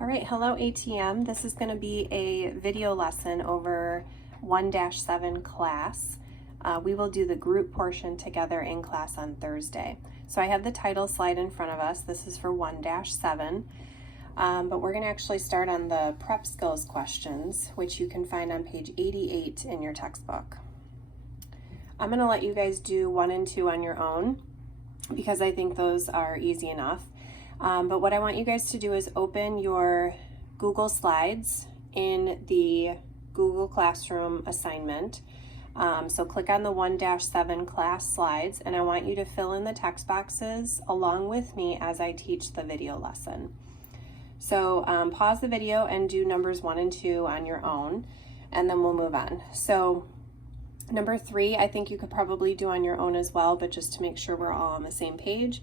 All right, hello ATM. This is going to be a video lesson over 1-7 class. We will do the group portion together in class on Thursday. So I have the title slide in front of us. This is for 1-7, but we're going to actually start on the prep skills questions, which you can find on page 88 in your textbook. I'm going to let you guys do 1 and 2 on your own because I think those are easy enough. But what I want you guys to do is open your Google Slides in the Google Classroom assignment. So click on the 1-7 class slides, and I want you to fill in the text boxes along with me as I teach the video lesson. So pause the video and do numbers 1 and 2 on your own, and then we'll move on. So number 3, I think you could probably do on your own as well, but just to make sure we're all on the same page,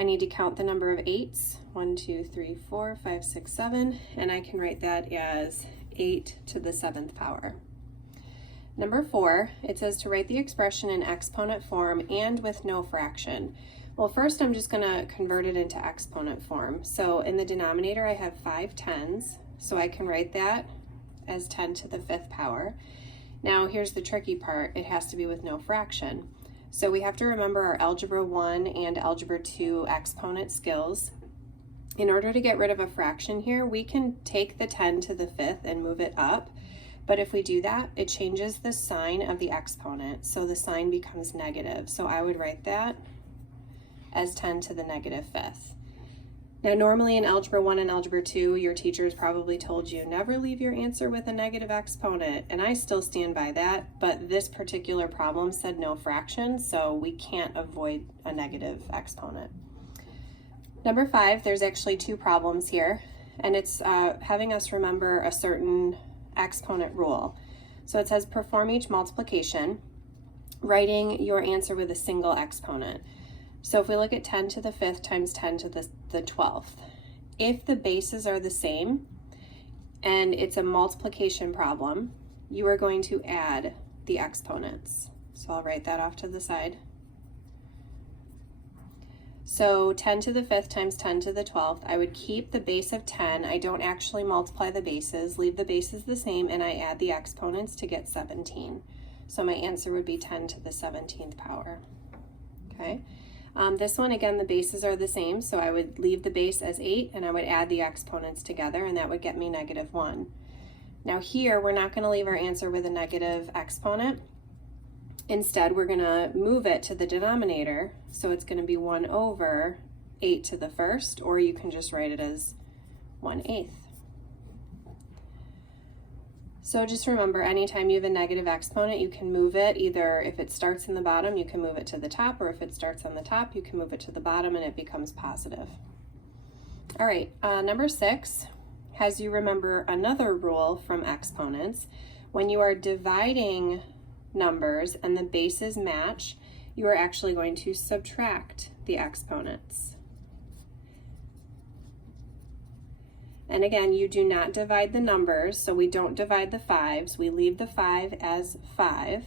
I need to count the number of 8s, 1, 2, 3, 4, 5, 6, 7, and I can write that as 8 to the 7th power. Number 4, it says to write the expression in exponent form and with no fraction. Well, first I'm just going to convert it into exponent form. So in the denominator I have 5 10s, so I can write that as 10 to the 5th power. Now here's the tricky part, it has to be with no fraction. So we have to remember our Algebra 1 and Algebra 2 exponent skills. In order to get rid of a fraction here, we can take the 10 to the 5th and move it up. But if we do that, it changes the sign of the exponent. So the sign becomes negative. So I would write that as 10 to the negative 5th. Now normally in Algebra 1 and Algebra 2, your teachers probably told you never leave your answer with a negative exponent, and I still stand by that, but this particular problem said no fraction, so we can't avoid a negative exponent. Number 5, there's actually 2 problems here, and it's having us remember a certain exponent rule. So it says perform each multiplication, writing your answer with a single exponent. So if we look at 10 to the 5th times 10 to the 12th, if the bases are the same and it's a multiplication problem, you are going to add the exponents. So I'll write that off to the side. So 10 to the 5th times 10 to the 12th, I would keep the base of 10. I don't actually multiply the bases, leave the bases the same, and I add the exponents to get 17. So my answer would be 10 to the 17th power. Okay. This one, again, the bases are the same, so I would leave the base as 8 and I would add the exponents together, and that would get me -1. Now here, we're not going to leave our answer with a negative exponent. Instead, we're going to move it to the denominator, so it's going to be 1 over 8 to the 1st, or you can just write it as 1/8. So just remember, anytime you have a negative exponent, you can move it. Either if it starts in the bottom, you can move it to the top, or if it starts on the top, you can move it to the bottom and it becomes positive. All right, number 6 has you remember another rule from exponents. When you are dividing numbers and the bases match, you are actually going to subtract the exponents. And again, you do not divide the numbers, so we don't divide the 5s. We leave the 5 as 5,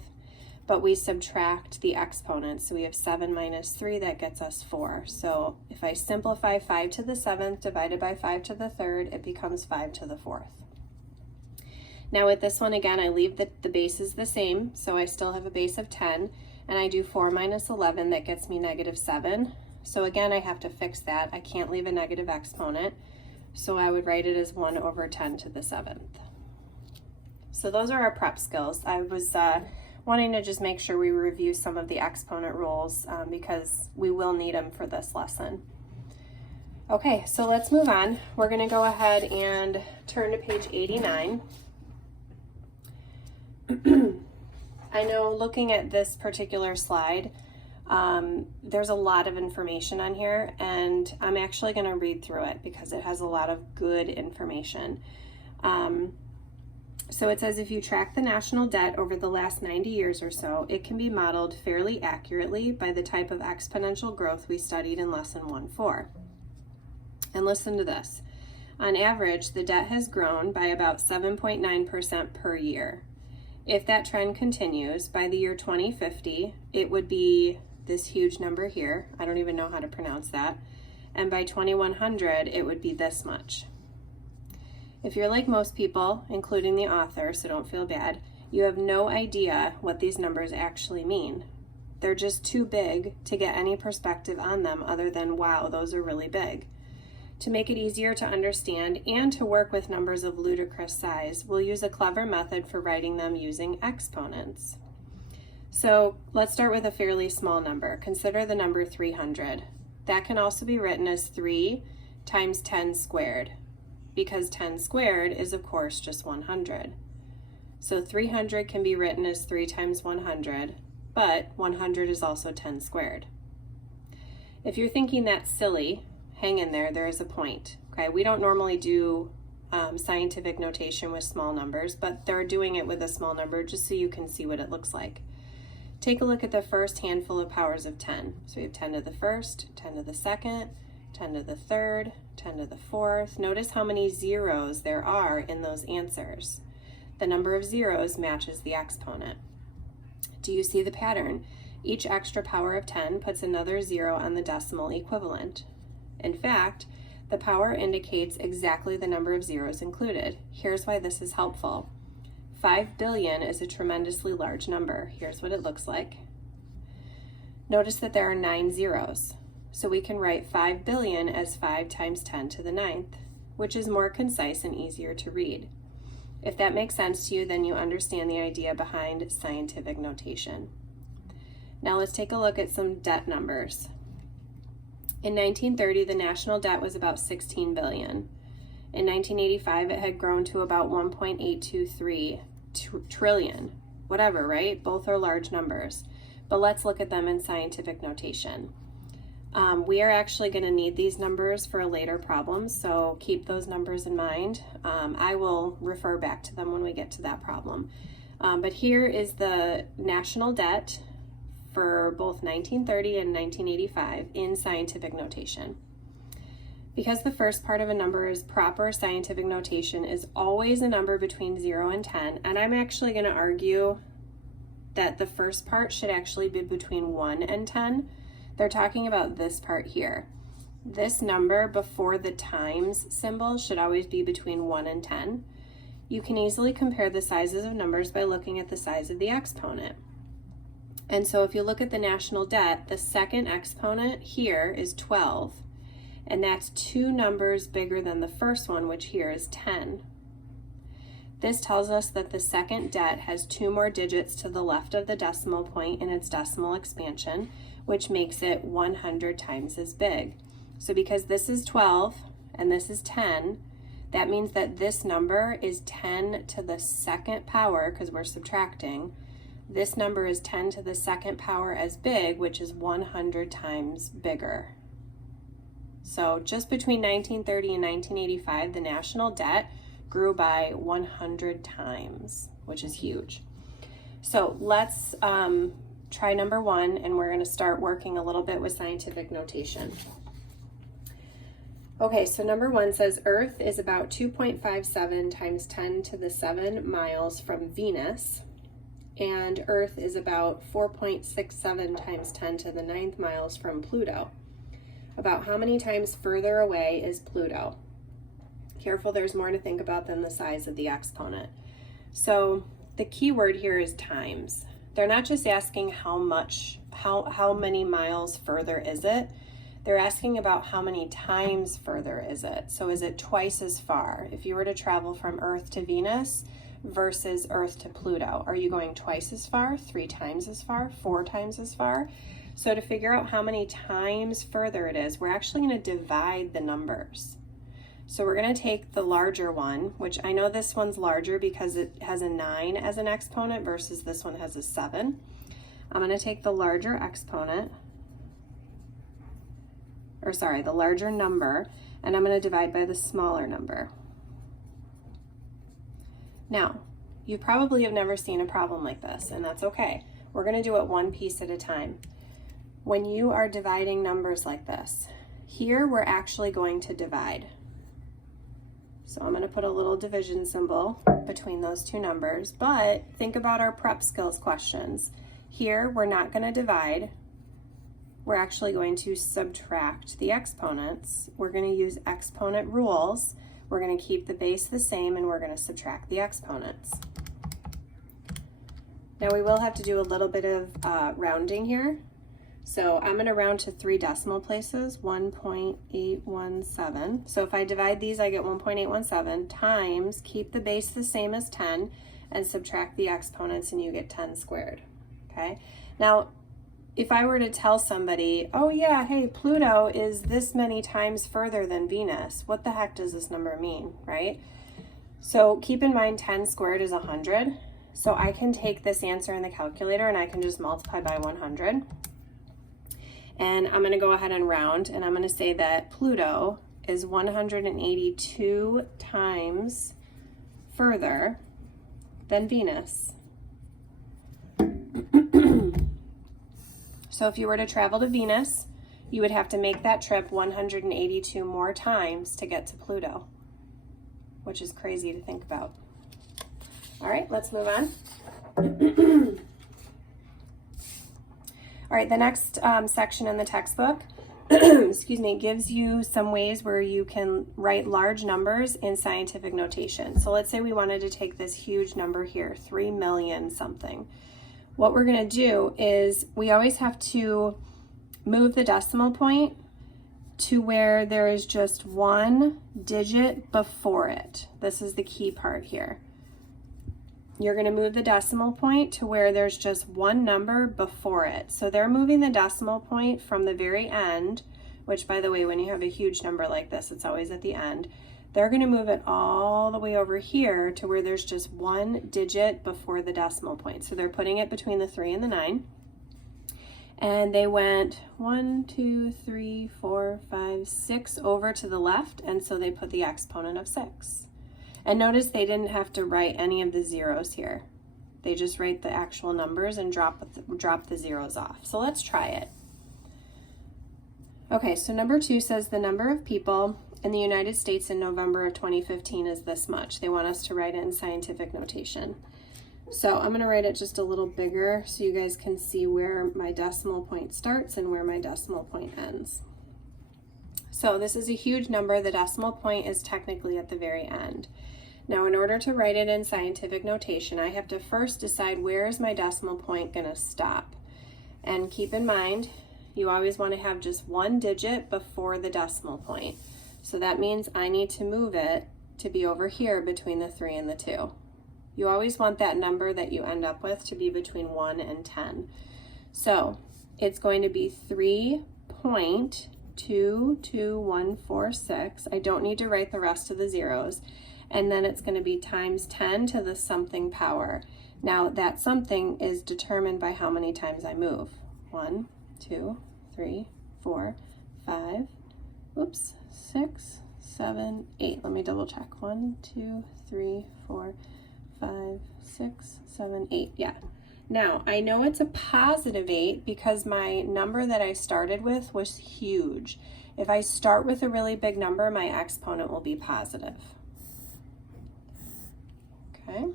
but we subtract the exponents. So we have 7 minus 3, that gets us 4. So if I simplify 5 to the 7th divided by 5 to the 3rd, it becomes 5 to the 4th. Now with this one, again, I leave the bases the same, so I still have a base of 10, and I do 4 minus 11, that gets me -7. So again, I have to fix that. I can't leave a negative exponent. So I would write it as 1 over 10 to the 7th. So those are our prep skills. I was wanting to just make sure we review some of the exponent rules because we will need them for this lesson. Okay, so let's move on. We're going to go ahead and turn to page 89. I know looking at this particular slide, there's a lot of information on here, and I'm actually going to read through it because it has a lot of good information. So it says if you track the national debt over the last 90 years or so, it can be modeled fairly accurately by the type of exponential growth we studied in lesson 1-4. And listen to this. On average, the debt has grown by about 7.9% per year. If that trend continues, by the year 2050, it would be this huge number here. I don't even know how to pronounce that. And by 2100, it would be this much. If you're like most people, including the author, so don't feel bad, you have no idea what these numbers actually mean. They're just too big to get any perspective on them other than, wow, those are really big. To make it easier to understand and to work with numbers of ludicrous size, we'll use a clever method for writing them using exponents. So let's start with a fairly small number. Consider the number 300. That can also be written as 3 times 10 squared, because 10 squared is, of course, just 100. So 300 can be written as 3 times 100, but 100 is also 10 squared. If you're thinking that's silly, hang in there, there is a point. Okay, we don't normally do scientific notation with small numbers, but they're doing it with a small number just so you can see what it looks like. Take a look at the first handful of powers of 10. So we have 10 to the first, 10 to the second, 10 to the third, 10 to the fourth. Notice how many zeros there are in those answers. The number of zeros matches the exponent. Do you see the pattern? Each extra power of 10 puts another zero on the decimal equivalent. In fact, the power indicates exactly the number of zeros included. Here's why this is helpful. 5 billion is a tremendously large number. Here's what it looks like. Notice that there are 9 zeros. So we can write 5 billion as 5 times 10 to the 9th, which is more concise and easier to read. If that makes sense to you, then you understand the idea behind scientific notation. Now let's take a look at some debt numbers. In 1930, the national debt was about 16 billion. In 1985, it had grown to about 1.823 trillion. Whatever, right? Both are large numbers. But let's look at them in scientific notation. We are actually going to need these numbers for a later problem, so keep those numbers in mind. I will refer back to them when we get to that problem. But here is the national debt for both 1930 and 1985 in scientific notation. Because the first part of a number is proper, scientific notation is always a number between 0 and 10, and I'm actually going to argue that the first part should actually be between 1 and 10. They're talking about this part here. This number before the times symbol should always be between 1 and 10. You can easily compare the sizes of numbers by looking at the size of the exponent. And so if you look at the national debt, the second exponent here is 12, and that's 2 numbers bigger than the first one, which here is 10. This tells us that the second debt has 2 more digits to the left of the decimal point in its decimal expansion, which makes it 100 times as big. So because this is 12 and this is 10, that means that this number is 10 to the second power, because we're subtracting. This number is 10 to the second power as big, which is 100 times bigger. So just between 1930 and 1985, the national debt grew by 100 times, which is huge. So let's try number 1, and we're going to start working a little bit with scientific notation. Okay, so number 1 says Earth is about 2.57 times 10 to the 7 miles from Venus, and Earth is about 4.67 times 10 to the 9th miles from Pluto. About how many times further away is Pluto? Careful, there's more to think about than the size of the exponent. So the key word here is times. They're not just asking how many miles further is it. They're asking about how many times further is it. So is it twice as far? If you were to travel from Earth to Venus versus Earth to Pluto, are you going twice as far, 3 times as far, 4 times as far? So to figure out how many times further it is, we're actually going to divide the numbers. So we're going to take the larger one, which I know this one's larger because it has a 9 as an exponent versus this one has a 7. I'm going to take the larger exponent, the larger number, and I'm going to divide by the smaller number. Now, you probably have never seen a problem like this, and that's okay. We're going to do it one piece at a time. When you are dividing numbers like this, here we're actually going to divide. So I'm going to put a little division symbol between those 2 numbers, but think about our prep skills questions. Here we're not going to divide. We're actually going to subtract the exponents. We're going to use exponent rules We're going to keep the base the same and we're going to subtract the exponents. Now we will have to do a little bit of rounding here. So I'm going to round to 3 decimal places, 1.817. So if I divide these, I get 1.817 times, keep the base the same as 10, and subtract the exponents, and you get 10 squared. Okay? Now, if I were to tell somebody, oh yeah, hey, Pluto is this many times further than Venus, what the heck does this number mean, right? So keep in mind 10 squared is 100. So I can take this answer in the calculator and I can just multiply by 100. And I'm going to go ahead and round, and I'm going to say that Pluto is 182 times further than Venus. So if you were to travel to Venus, you would have to make that trip 182 more times to get to Pluto, which is crazy to think about. All right, let's move on. All right, the next section in the textbook, excuse me, gives you some ways where you can write large numbers in scientific notation. So let's say we wanted to take this huge number here, 3 million something. What we're going to do is we always have to move the decimal point to where there is just one digit before it. This is the key part here. You're going to move the decimal point to where there's just one number before it. So they're moving the decimal point from the very end, which, by the way, when you have a huge number like this, it's always at the end. They're going to move it all the way over here to where there's just one digit before the decimal point. So they're putting it between the 3 and the 9. And they went 1, 2, 3, 4, 5, 6 over to the left, and so they put the exponent of 6. And notice they didn't have to write any of the zeros here. They just write the actual numbers and drop the zeros off. So let's try it. Okay, so number 2 says the number of people in the United States in November of 2015 is this much. They want us to write it in scientific notation. So I'm going to write it just a little bigger so you guys can see where my decimal point starts and where my decimal point ends. So this is a huge number. The decimal point is technically at the very end. Now, in order to write it in scientific notation, I have to first decide where is my decimal point going to stop. And keep in mind, you always want to have just one digit before the decimal point. So that means I need to move it to be over here between the 3 and the 2. You always want that number that you end up with to be between 1 and 10. So it's going to be 3.22146. I don't need to write the rest of the zeros. And then it's going to be times 10 to the something power. Now that something is determined by how many times I move. 1, 2, 3, 4, 5, 6, 7, 8. Let me double check. 1, 2, 3, 4, 5, 6, 7, 8. Yeah. Now, I know it's a positive 8 because my number that I started with was huge. If I start with a really big number, my exponent will be positive. Okay,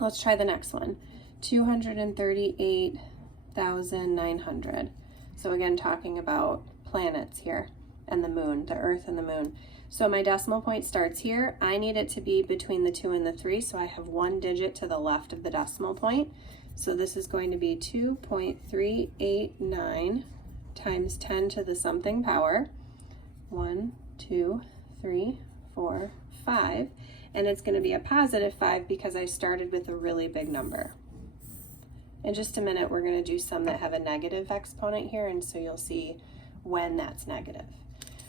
let's try the next one. 238,900. So again, talking about planets here and the moon, the Earth and the moon. So my decimal point starts here. I need it to be between the 2 and the 3, so I have one digit to the left of the decimal point. So this is going to be 2.389 times 10 to the something power. 1, 2, 3, 4, 5. And it's going to be a positive 5 because I started with a really big number. In just a minute, we're going to do some that have a negative exponent here, and so you'll see when that's negative.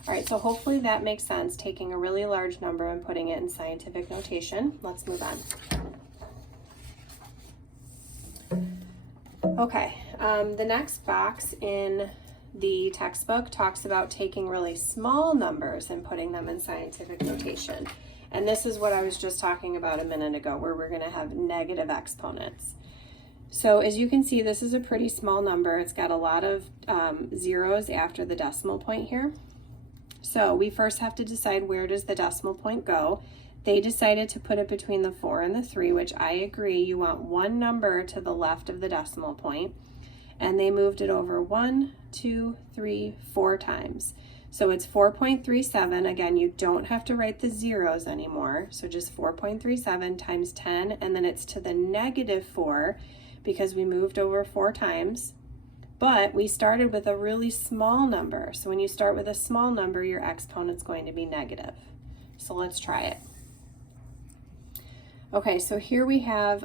All right, so hopefully that makes sense, taking a really large number and putting it in scientific notation. Let's move on. Okay, the next box in the textbook talks about taking really small numbers and putting them in scientific notation. And this is what I was just talking about a minute ago, where we're going to have negative exponents. So as you can see, this is a pretty small number. It's got a lot of zeros after the decimal point here. So we first have to decide, where does the decimal point go? They decided to put it between the 4 and the 3, which I agree. You want one number to the left of the decimal point. And they moved it over 1, 2, 3, 4 times. So it's 4.37. Again, you don't have to write the zeros anymore. So just 4.37 times 10, and then it's to the negative 4 because we moved over 4 times. But we started with a really small number. So when you start with a small number, your exponent's going to be negative. So let's try it. Okay, so here we have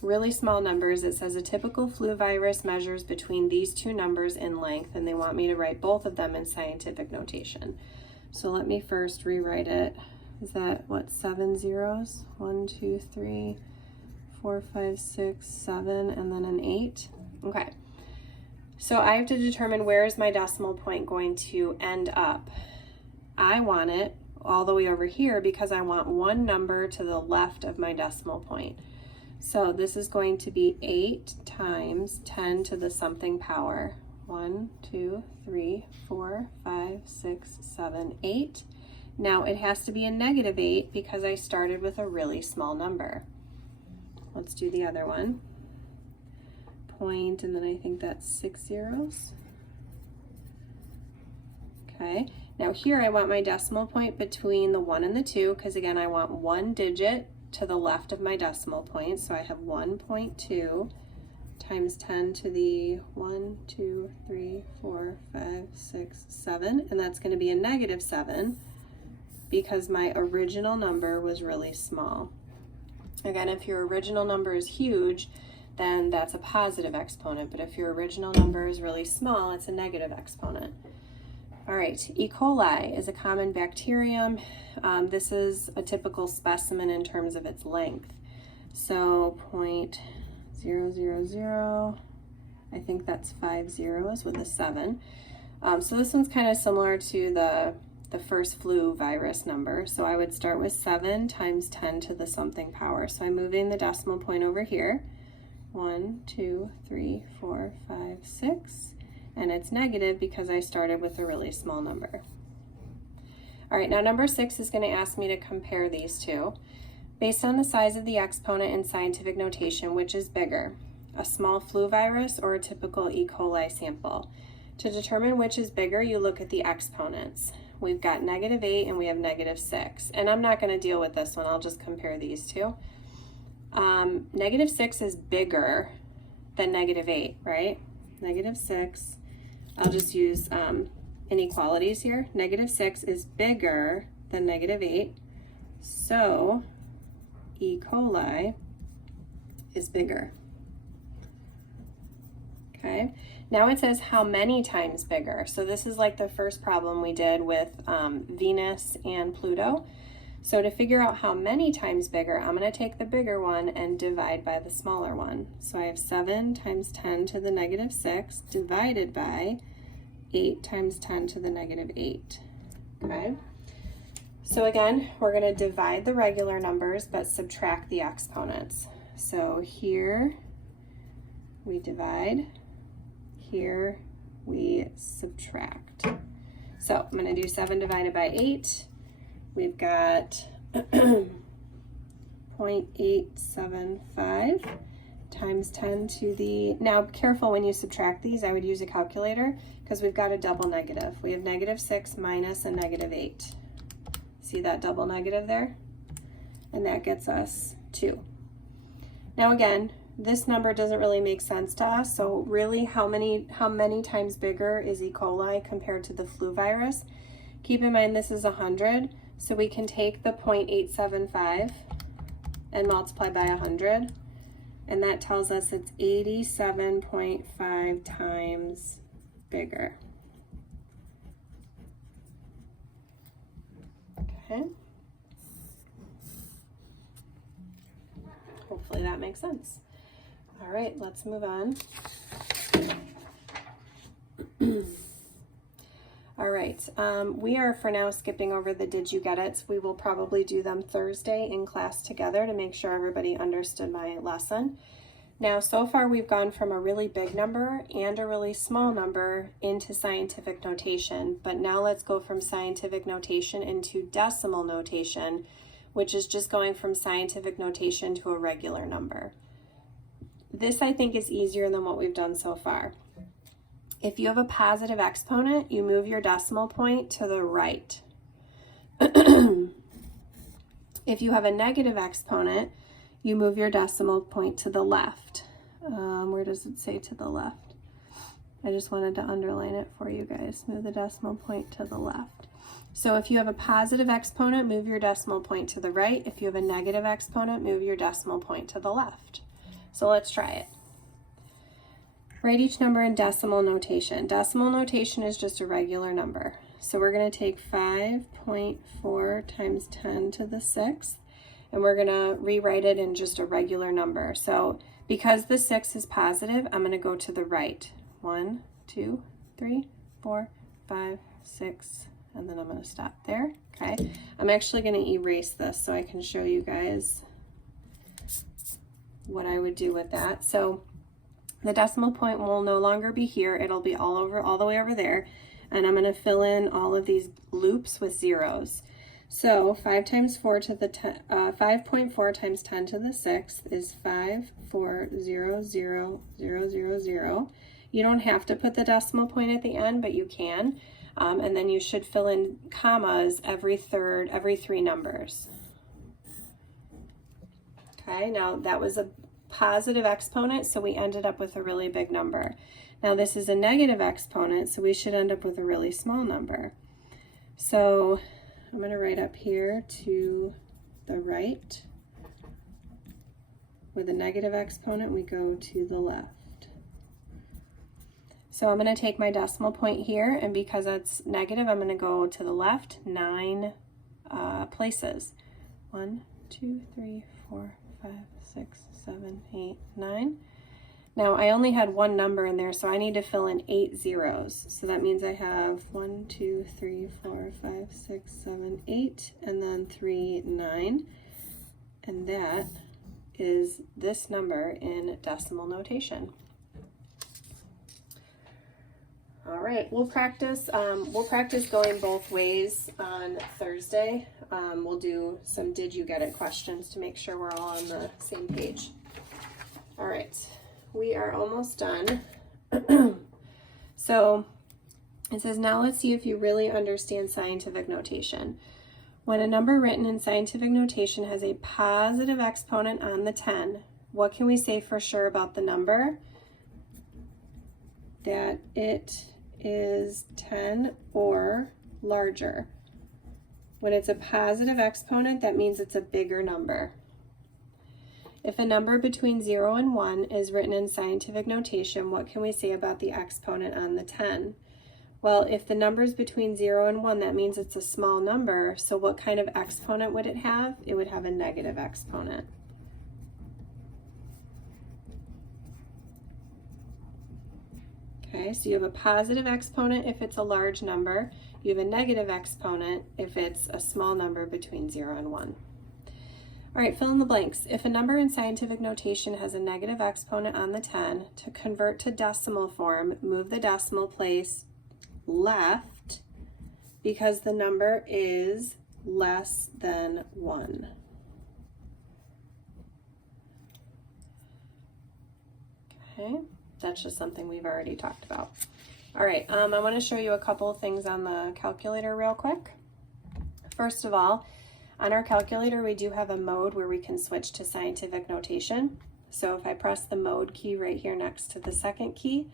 really small numbers. It says a typical flu virus measures between these two numbers in length, and they want me to write both of them in scientific notation. So let me first rewrite it. Is that what, 7 zeros? 1, 2, 3, 4, 5, 6, 7, and then an 8? Okay. So I have to determine where is my decimal point going to end up. I want it all the way over here because I want one number to the left of my decimal point. So this is going to be 8 times 10 to the something power. 1, 2, 3, 4, 5, 6, 7, 8. Now it has to be a negative 8 because I started with a really small number. Let's do the other one. Point, and then I think that's 6 zeros. Okay, now here I want my decimal point between the 1 and the 2 because again I want one digit to the left of my decimal point. So I have 1.2 times 10 to the 1, 2, 3, 4, 5, 6, 7, and that's going to be a negative 7 because my original number was really small. Again, if your original number is huge, then that's a positive exponent, but if your original number is really small, it's a negative exponent. All right, E. coli is a common bacterium. This is a typical specimen in terms of its length. So 0.000, I think that's 5 zeros with a 7. So this one's kind of similar to the first flu virus number. So I would start with 7 times 10 to the something power. So I'm moving the decimal point over here. 1, 2, 3, 4, 5, 6, and it's negative because I started with a really small number. All right, now number 6 is going to ask me to compare these two. Based on the size of the exponent in scientific notation, which is bigger, a small flu virus or a typical E. coli sample? To determine which is bigger, you look at the exponents. We've got negative 8 and we have negative 6, and I'm not going to deal with this one. I'll just compare these two. Negative 6 is bigger than negative 8, right? Negative 6, I'll just use inequalities here. Negative 6 is bigger than negative 8, so E. coli is bigger. Okay, now it says how many times bigger. So this is like the first problem we did with Venus and Pluto. So to figure out how many times bigger, I'm going to take the bigger one and divide by the smaller one. So I have 7 times 10 to the negative 6 divided by 8 times 10 to the negative 8. Okay. So again, we're going to divide the regular numbers but subtract the exponents. So here we divide, here we subtract. So I'm going to do 7 divided by 8. We've got 0.875 times 10 to the, now careful when you subtract these, I would use a calculator because we've got a double negative. We have negative 6 minus a negative 8. See that double negative there? And that gets us 2. Now again, this number doesn't really make sense to us, so really how many times bigger is E. coli compared to the flu virus? Keep in mind this is 100. So we can take the 0.875 and multiply by 100, and that tells us it's 87.5 times bigger. Okay. Hopefully that makes sense. All right, let's move on. All right, we are for now skipping over the Did You Get It? We will probably do them Thursday in class together to make sure everybody understood my lesson. Now, so far we've gone from a really big number and a really small number into scientific notation, but now let's go from scientific notation into decimal notation, which is just going from scientific notation to a regular number. This, I think, is easier than what we've done so far. If you have a positive exponent, you move your decimal point to the right. If you have a negative exponent, you move your decimal point to the left. Where does it say to the left? I just wanted to underline it for you guys. Move the decimal point to the left. So if you have a positive exponent, move your decimal point to the right. If you have a negative exponent, move your decimal point to the left. So let's try it. Write each number in decimal notation. Decimal notation is just a regular number. So we're going to take 5.4 times 10 to the 6th, and we're going to rewrite it in just a regular number. So because the 6 is positive, I'm going to go to the right. 1, 2, 3, 4, 5, 6, and then I'm going to stop there. Okay. I'm actually going to erase this so I can show you guys what I would do with that. So the decimal point will no longer be here. It'll be all the way over there. And I'm going to fill in all of these loops with zeros. So 5 times 4 to the 5.4 times 10 to the 6th is 5400000. You don't have to put the decimal point at the end, but you can. And then you should fill in commas every 3 numbers. Okay, now that was a positive exponent, so we ended up with a really big number. Now this is a negative exponent, so we should end up with a really small number. So I'm going to write up here to the right. With a negative exponent, we go to the left. So I'm going to take my decimal point here, and because that's negative, I'm going to go to the left 9 places. 1, 2, 3, 4, 5, 6, 7, 8, 9. Now I only had one number in there, so I need to fill in 8 zeros. So that means I have 1, 2, 3, 4, 5, 6, 7, 8, and then 3, 9. And that is this number in decimal notation. All right, we'll practice going both ways on Thursday. We'll do some did you get it questions to make sure we're all on the same page. All right, we are almost done. So it says, now let's see if you really understand scientific notation. When a number written in scientific notation has a positive exponent on the 10, what can we say for sure about the number? That it is 10 or larger. When it's a positive exponent, that means it's a bigger number. If a number between 0 and 1 is written in scientific notation, what can we say about the exponent on the 10? Well, if the number is between 0 and 1, that means it's a small number. So what kind of exponent would it have? It would have a negative exponent. Okay, so you have a positive exponent if it's a large number. You have a negative exponent if it's a small number between 0 and 1. All right, fill in the blanks. If a number in scientific notation has a negative exponent on the 10, to convert to decimal form, move the decimal place left because the number is less than 1. Okay, that's just something we've already talked about. All right, I want to show you a couple of things on the calculator real quick. First of all, on our calculator, we do have a mode where we can switch to scientific notation. So if I press the mode key right here next to the second key,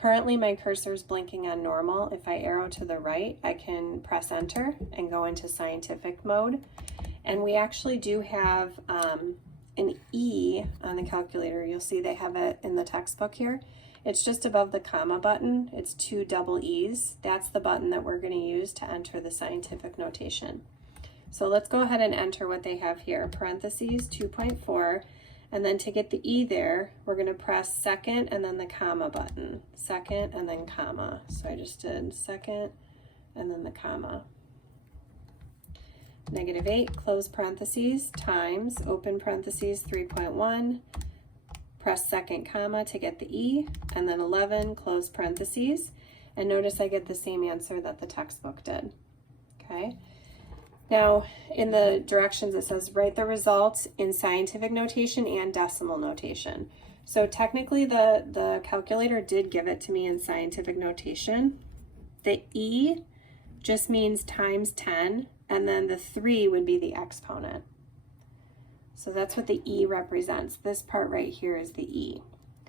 currently my cursor is blinking on normal. If I arrow to the right, I can press enter and go into scientific mode. And we actually do have an E on the calculator. You'll see they have it in the textbook here. It's just above the comma button. It's 2 double E's. That's the button that we're going to use to enter the scientific notation. So let's go ahead and enter what they have here, parentheses 2.4, and then to get the E there, we're going to press second and then the comma button, second and then comma. So I just did second and then the comma. -8, close parentheses, times, open parentheses 3.1, press second comma to get the E, and then 11, close parentheses, and notice I get the same answer that the textbook did. Okay. Now, in the directions, it says write the results in scientific notation and decimal notation. So technically the calculator did give it to me in scientific notation. The E just means times 10, and then the 3 would be the exponent. So that's what the E represents. This part right here is the E.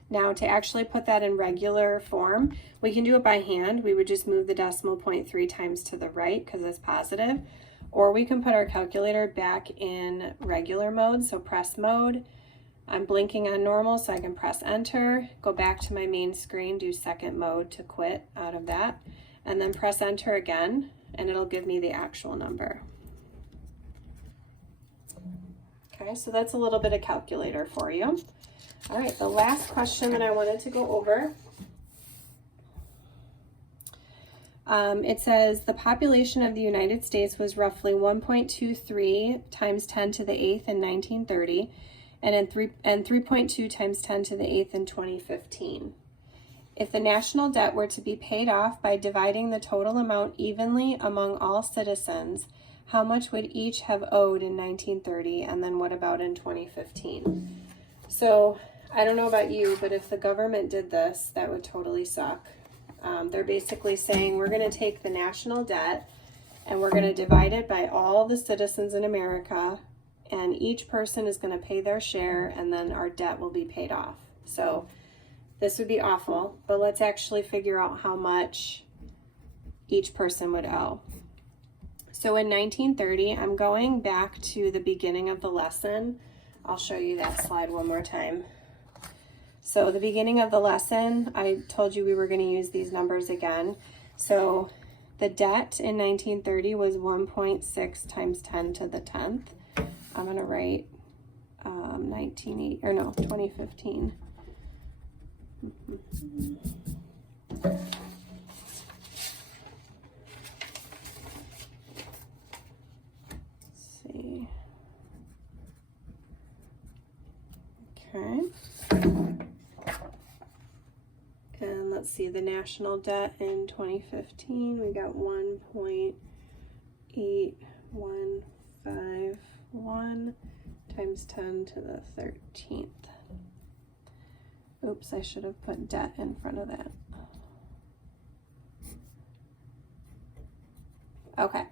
Now to actually put that in regular form, we can do it by hand. We would just move the decimal point 3 times to the right because it's positive. Or we can put our calculator back in regular mode, so press mode. I'm blinking on normal, so I can press enter, go back to my main screen, do second mode to quit out of that, and then press enter again, and it'll give me the actual number. Okay, so that's a little bit of calculator for you. All right, the last question that I wanted to go over. It says the population of the United States was roughly 1.23 times 10 to the 8th in 1930, and 3.2 times 10 to the 8th in 2015. If the national debt were to be paid off by dividing the total amount evenly among all citizens, how much would each have owed in 1930, and then what about in 2015? So I don't know about you, but if the government did this, that would totally suck. They're basically saying we're going to take the national debt and we're going to divide it by all the citizens in America, and each person is going to pay their share, and then our debt will be paid off. So this would be awful, but let's actually figure out how much each person would owe. So in 1930, I'm going back to the beginning of the lesson. I'll show you that slide one more time. So the beginning of the lesson, I told you we were going to use these numbers again. So the debt in 1930 was 1.6 times 10 to the 10th. I'm going to write 2015. Let's see. Okay. And let's see, the national debt in 2015, we got 1.8151 times 10 to the 13th. Oops, I should have put debt in front of that. Okay,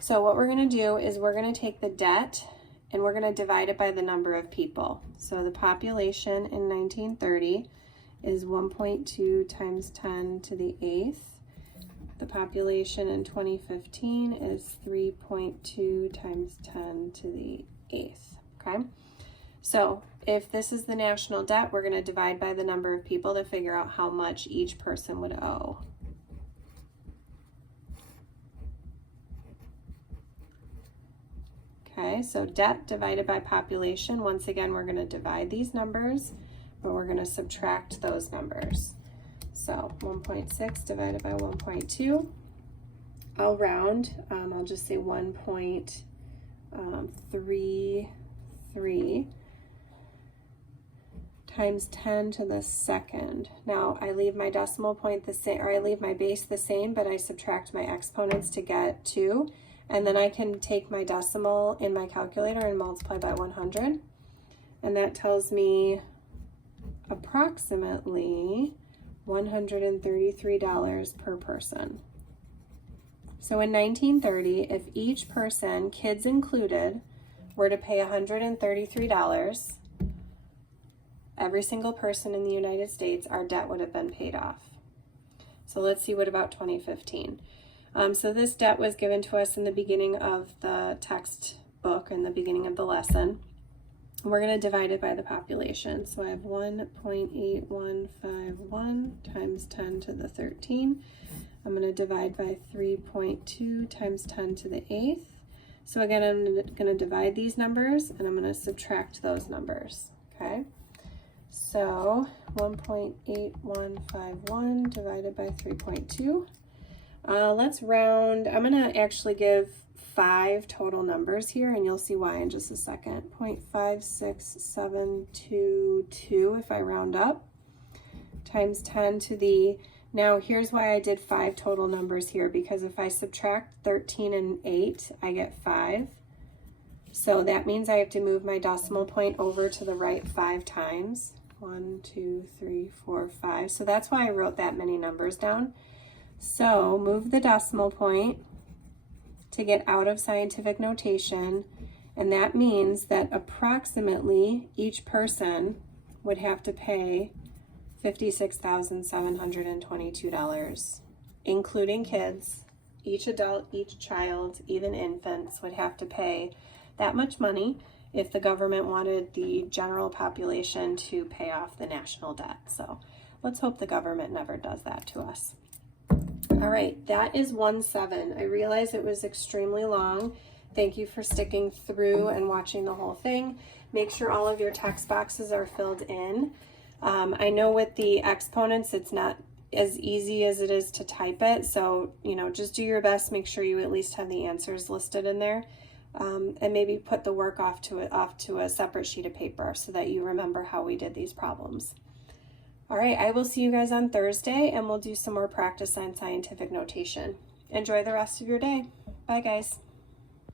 so what we're going to do is we're going to take the debt and we're going to divide it by the number of people. So the population in 1930 is 1.2 times 10 to the 8th. The population in 2015 is 3.2 times 10 to the 8th, okay? So if this is the national debt, we're going to divide by the number of people to figure out how much each person would owe. Okay, so debt divided by population. Once again, we're going to divide these numbers, but we're going to subtract those numbers. So 1.6 divided by 1.2. I'll round. I'll just say 1.33 times 10 to the second. Now I leave my decimal point the same, or I leave my base the same, but I subtract my exponents to get 2. And then I can take my decimal in my calculator and multiply by 100. And that tells me approximately $133 per person. So in 1930, if each person, kids included, were to pay $133, every single person in the United States, our debt would have been paid off. So let's see, what about 2015? So this debt was given to us in the beginning of the textbook, in the beginning of the lesson. We're going to divide it by the population. So I have 1.8151 times 10 to the 13. I'm going to divide by 3.2 times 10 to the 8th. So again, I'm going to divide these numbers and I'm going to subtract those numbers. Okay. So 1.8151 divided by 3.2. Let's round. I'm going to actually give 5 total numbers here, and you'll see why in just a second. 0.56722 if I round up, times 10 to the, now here's why I did 5 total numbers here, because if I subtract 13 and 8, I get 5. So that means I have to move my decimal point over to the right 5 times. 1, 2, 3, 4, 5. So that's why I wrote that many numbers down. So move the decimal point to get out of scientific notation, and that means that approximately each person would have to pay $56,722, including kids. Each adult, each child, even infants would have to pay that much money if the government wanted the general population to pay off the national debt. So let's hope the government never does that to us. All right, that is 1-7. I realize it was extremely long. Thank you for sticking through and watching the whole thing. Make sure all of your text boxes are filled in. I know with the exponents, it's not as easy as it is to type it. So, just do your best. Make sure you at least have the answers listed in there. And maybe put the work off to a separate sheet of paper so that you remember how we did these problems. All right, I will see you guys on Thursday, and we'll do some more practice on scientific notation. Enjoy the rest of your day. Bye, guys.